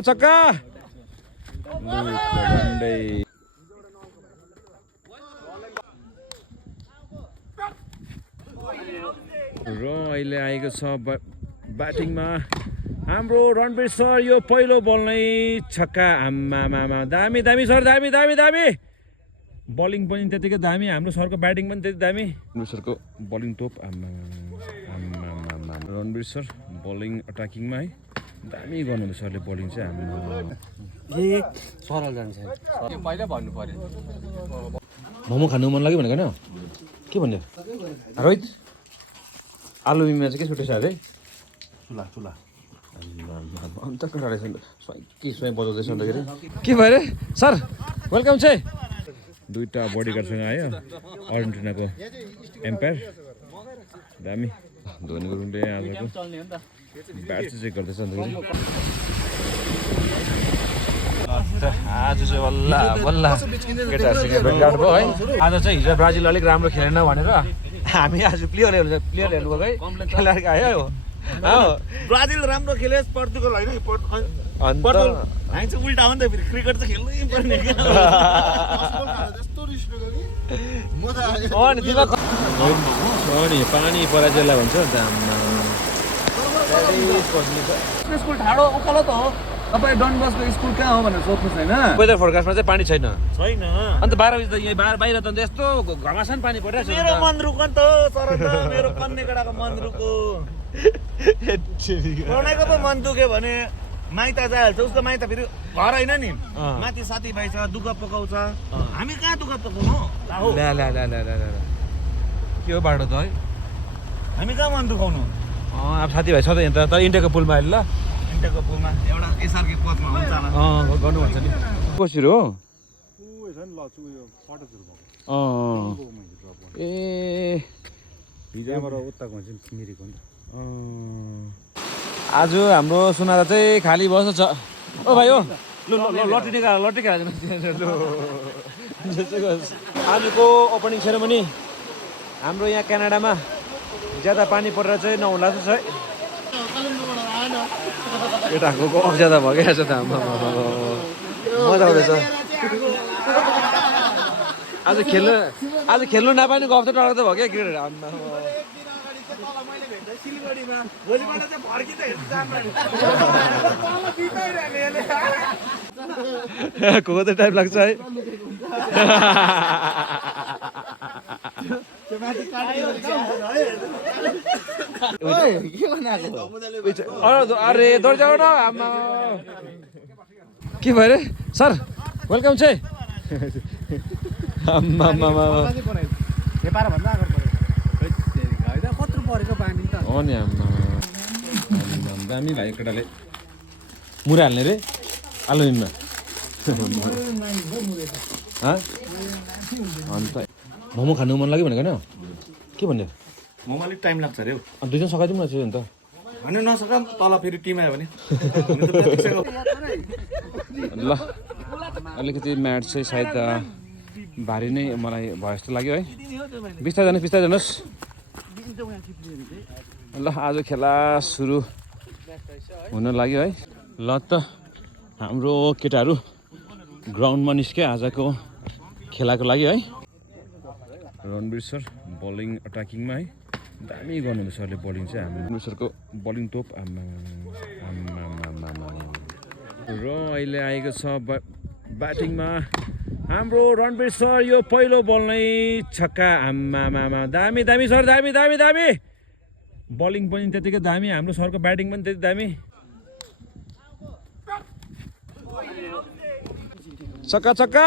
चक्का र अहिले आएको छ ब्याटिङमा हाम्रो रणवीर सर। यो पहिलो बल नै छक्का। आम्मामा दामी दामी सर, दामी दामी दामी। बलिङ पनि त्यतिकै दामी, हाम्रो सरको ब्याटिङ पनि त्यति दामी। रणवीर सरको बलिङ तोप। आम्मामा रणवीर सर बलिङ अट्याकिङमा है, दामी गर्नुहुन्छ सरले बलिङ चाहिँ। सरल जान्छ मैले भन्नु पर्यो। मोमो खानु मन लाग्यो भनेको होइन के भन्यो रोहित? आलु मिमीमा चाहिँ के छुट्टै छ अरे? चुला चुला अन्त कुरा रहेछ के स्वयं बजाउँदैछ अन्तखेरि के भयो अरे सर? वेलकम चाहिँ दुईवटा बडीगार्डसँग आयो अर्जेन्टिनाको एम्पायर। दामी धोनी गुरुङले आजको ब्याट चाहिँ चेक गर्दैछ अन्तखेरि। आज चाहिँ बल्ल बल्ल केटाहरूसँग भेटघाट भयो है। आज चाहिँ हिजो ब्राजिल अलिक राम्रो खेलेन भनेर हामी आज प्लेयर हेर्नु गएको है। खेलाडी आयो ब्राजिल राम्रो खेले, पोर्तुगल होइन। पोर्तुगल हामी चाहिँ उल्टा हो नि त, फेरि क्रिकेट चाहिँ खेल्नै पर्ने क्या। नि पानी पराजेला भन्छ स्कुल ठाडो उकालो त हो। तपाईँ डन बस्को स्कुल कहाँ हो भनेर सोध्नु छैन। वेदर फोरकास्टमा चाहिँ पानी छैन। छैन अन्त 12 बजी त यहाँ बाहिर त यस्तो घमासान पानी परिरहेको छ। मेरो मन रुको नि त सर, मेरो कन्ने केटाको मन रुको। प्रणयको पो मन दुख्यो भने माइत जाइहाल्छ। उसको माइत फेरि घर होइन नि, माथि साथीभाइ छ, दुःख पकाउँछ। हामी कहाँ दुःख पकाउनु? के हो बाटो त है? हामी कहाँ मन दुखाउनु? अब साथीभाइ छ त यहाँ त, तर इन्डियाको पुलमा अहिले ल इन्डियाको पुलमा एउटा एसआरके पदमा हुन्छ गर्नुपर्छ नि। कसरी हो? ए आज हाम्रो सुनारा चाहिँ खाली बस्छ छ। ओ भाइ हो लट्ठी आजको ओपनिङ सेरेमनी हाम्रो यहाँ क्यानाडामा ज्यादा पानी परेर चाहिँ नहुला छ है। केटाको गफ ज्यादा भइरहेको छ त, मजा आउँदैछ। आज खेल्नु नपाउने गफ त डराउँदो भयो क्या क्रिकेट। को त टाइप लाग्छ है। अरे दौड जाऊ न आमा। के भयो अरे सर? वेलकम चाहिँ हो नि आम्मा। दामी भाइ केटाले मुरा हाल्ने रे आलुमिनमा। अन्त मोमो खानु मन लाग्यो भनेको होइन के भन्यो? मोमो अलिक टाइम लाग्छ अरे हौ। दुईजना सघाइदिउँ न चाहिँ अन्त। होइन नसका तल फेरि टिम आयो भने ल अलिकति म्याच चाहिँ सायद भारी नै मलाई भयो जस्तो लाग्यो है। बिस्तारै जानुहोस्। ल आज खेला सुरु हुन लाग्यो है। ल त हाम्रो केटाहरू ग्राउन्डमा निस्क्यो आजको खेलाको लागि है। रणवीर सर बलिङ अट्याकिङमा है, दामी गर्नुहुन्छ सरले बलिङ चाहिँ। हाम्रो सरको बलिङ तोप। र अहिले आएको छ ब्याटिङमा हाम्रो रणवीर सर। यो पहिलो बल नै छक्का। आम्मामा दामी दामी सर, दामी दामी दामी। बलिङ पनि त्यतिकै दामी, हाम्रो सरको ब्याटिङ पनि त्यति दामी। छक्का छक्का